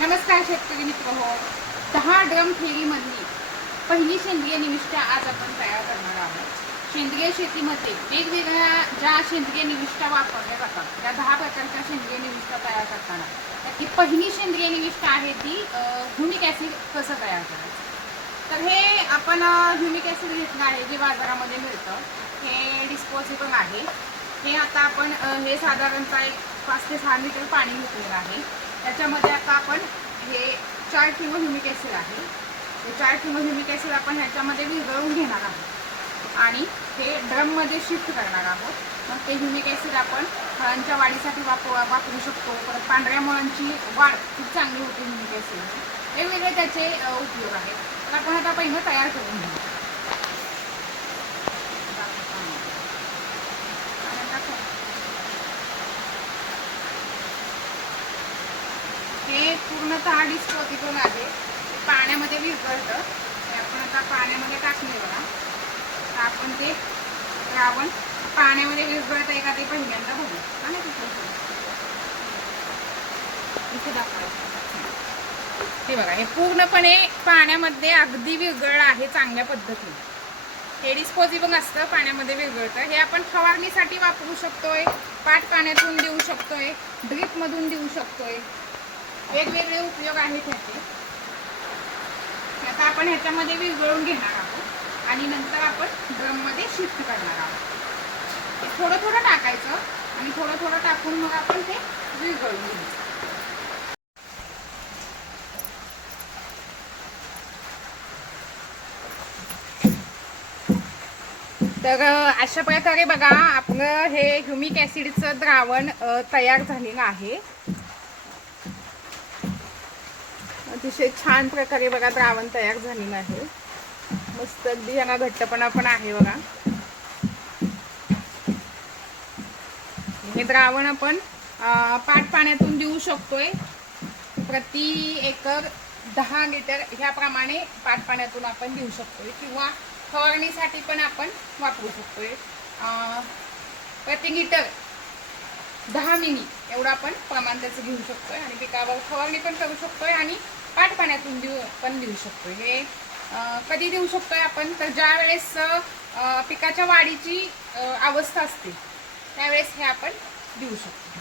नमस्कार शेतकरी मित्र हो. 10 ड्रम ठेवीमधली पहिली सेंद्रिय निविष्ठा आज आपण तयार करणार आहोत. सेंद्रिय शेतीमध्ये वेगवेगळ्या ज्या सेंद्रिय निविष्ठा वापरल्या जातात त्या 10 प्रकारच्या सेंद्रिय निविष्ठा तयार करताना त्यातली पहिली सेंद्रिय निविष्ठा आहे ती ह्युमिक ॲसिड कसं तयार करायचं. तर हे आपण ह्युमिक ॲसिड घेतलं आहे जे बाजारामध्ये मिळतं. हे डिस्पोजेबल आहे. हे आता आपण हे साधारणतः एक 5 ते 6 लिटर पाणी घेतलेलं आहे. त्याच्यामध्ये आता आपण हे 4 किलो ह्युमिक ॲसिड आहे. हे 4 किलो ह्युमिक ॲसिड आपण ह्याच्यामध्ये विरघळून घेणार आहोत आणि हे ड्रममध्ये शिफ्ट करणार आहोत. मग ते ह्युमिक ॲसिड आपण फळांच्या वाढीसाठी वापरू शकतो. परत पांढऱ्या मुळांची वाढ खूप चांगली होते ह्युमिक ॲसिड. वेगवेगळे त्याचे उपयोग आहेत. तर आपण आता पहिलं तयार करून घेऊ. हे पूर्णतः डिस्पोजेबल आहे. पाण्यामध्ये विरघळतं. हे आपण आता पाण्यामध्ये टाकले बघा. तर आपण ते द्रावण पाण्यामध्ये विरघळतं आहे का ते पहिल्यांदा बघू. आणि इथे दाखवायचं. हे बघा, हे पूर्णपणे पाण्यामध्ये अगदी विरघळलं आहे चांगल्या पद्धतीने. हे डिस्पोजेबल असतं, पाण्यामध्ये विरघळतं. हे आपण फवारणीसाठी वापरू शकतोय, पाट पाण्यातून देऊ शकतोय, ड्रीपमधून देऊ शकतोय. वेगवेगळे उपयोग आहेत ह्याचे. आता आपण ह्याच्यामध्ये विरघळून घेणार आहोत आणि नंतर आपण ड्रममध्ये शिफ्ट करणार आहोत. हे थोडं थोडं टाकायचं आणि थोडं थोडं टाकून मग आपण ते विरघळून घ्यायचं. तर अशा प्रकारे बघा आपलं हे ह्युमिक ॲसिडचं द्रावण तयार झालेलं आहे. अतिशय छान प्रकारे बघा द्रावण तयार झालेलं आहे. मस्त अगदी याला घट्टपणा पण आहे बघा. हे द्रावण आपण पाट पाण्यातून देऊ शकतोय. प्रति एकर 10 लिटर ह्याप्रमाणे पाट पाण्यातून आपण देऊ शकतोय किंवा फवारणीसाठी पण आपण वापरू शकतोय. प्रति लिटर 10 मिली एवढं आपण प्रमाण त्याचं घेऊ शकतोय आणि पिकावर फवारणी पण करू शकतोय आणि पाट पाण्यातून देऊ शकतोय. हे कधी देऊ शकतोय आपण तर ज्या वेळेस पिकाच्या वाढीची अवस्था असते त्यावेळेस हे आपण देऊ शकतो.